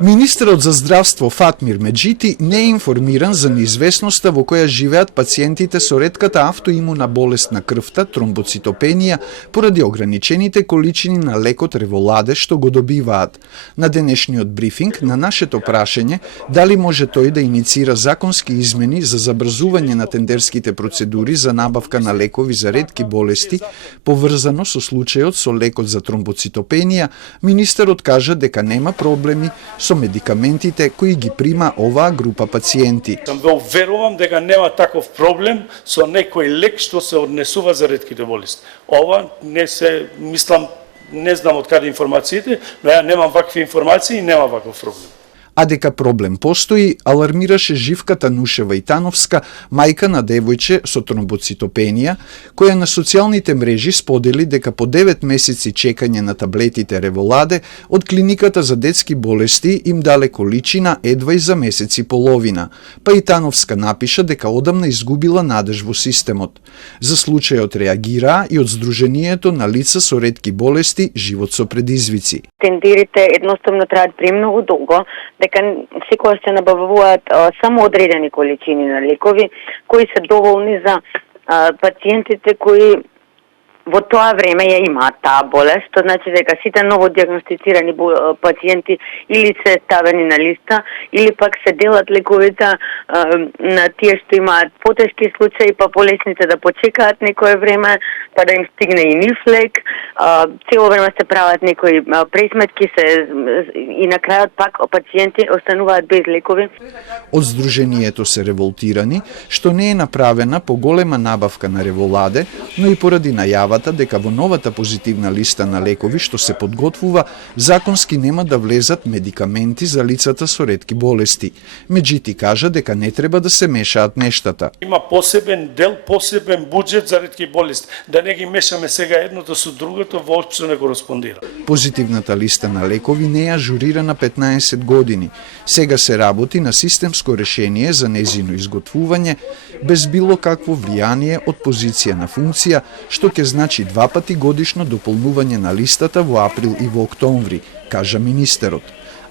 Министерот за здравство Фатмир Меджити не е информиран за неизвестноста во која живеат пациентите со ретката автоимуна болест на крвта, тромбоцитопенија, поради ограничените количини на лекот Револаде што го добиваат. На денешниот брифинг на нашето прашање дали може тој да иницира законски измени за забрзување на тендерските процедури за набавка на лекови за ретки болести, поврзано со случајот со лекот за тромбоцитопенија, министерот кажа дека нема проблеми со медикаментите кои ги прима оваа група пациенти. Ве уверувам дека нема таков проблем со некој лек што се однесува за ретките болести. Ова не се мислам, не знам од каде информациите, но ја немам вакви информации и нема ваков проблем. А дека проблем постои, алармираше Живка Танушева-Итановска, мајка на девојче со тромбоцитопенија, која на социјалните мрежи сподели дека по 9 месеци чекање на таблетите Револаде од клиниката за детски болести им дале количина едва и за месец и половина. Па Итановска напиша дека одамна изгубила надеж во системот. За случајот реагираа и од Сдруженијето на лица со ретки болести Живот со предизвици. Тендерите едноставно траат премногу долго, дека секогаш се набавуваат само одредени количини на лекови кои се доволни за пациентите кои во тоа време ја имаат таа болест, што значи дека сите ново диагностицирани пациенти или се ставени на листа, или пак се делат лековите на тие што имаат потешки случаи, па полесните да почекаат некое време, па да им стигне и нив лек. Цело време се прават некои пресметки и на крајот пак пациенти остануваат без лекови. Од Сдруженијето се револтирани што не е направена поголема набавка на Револаде, но и поради најава дека во новата позитивна листа на лекови што се подготвува, законски нема да влезат медикаменти за лицата со ретки болести. Меджити кажа дека не треба да се мешаат нештата. Има посебен дел, посебен буџет за ретки болести. Да не ги мешаме сега едното со другото, воопшто не кореспондира. Позитивната листа на лекови не е ажурирана 15 години. Сега се работи на системско решение за нејзино изготвување, без било какво влијание од позиција на функција, што ќе значи 2 пати годишно дополнување на листата во април и во октомври, кажа министерот.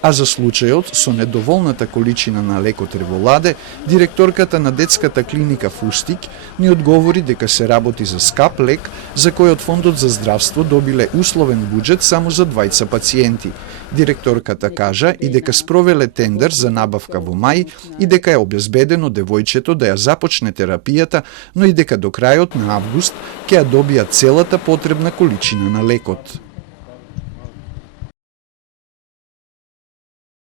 А за случајот со недоволната количина на лекот Револаде, директорката на детската клиника Фустик ни одговори дека се работи за скап лек за кој од Фондот за здравство добиле условен буџет само за 20 пациенти. Директорката кажа и дека спровеле тендер за набавка во мај и дека е обезбедено девојчето да ја започне терапијата, но и дека до крајот на август ќе ја добија целата потребна количина на лекот.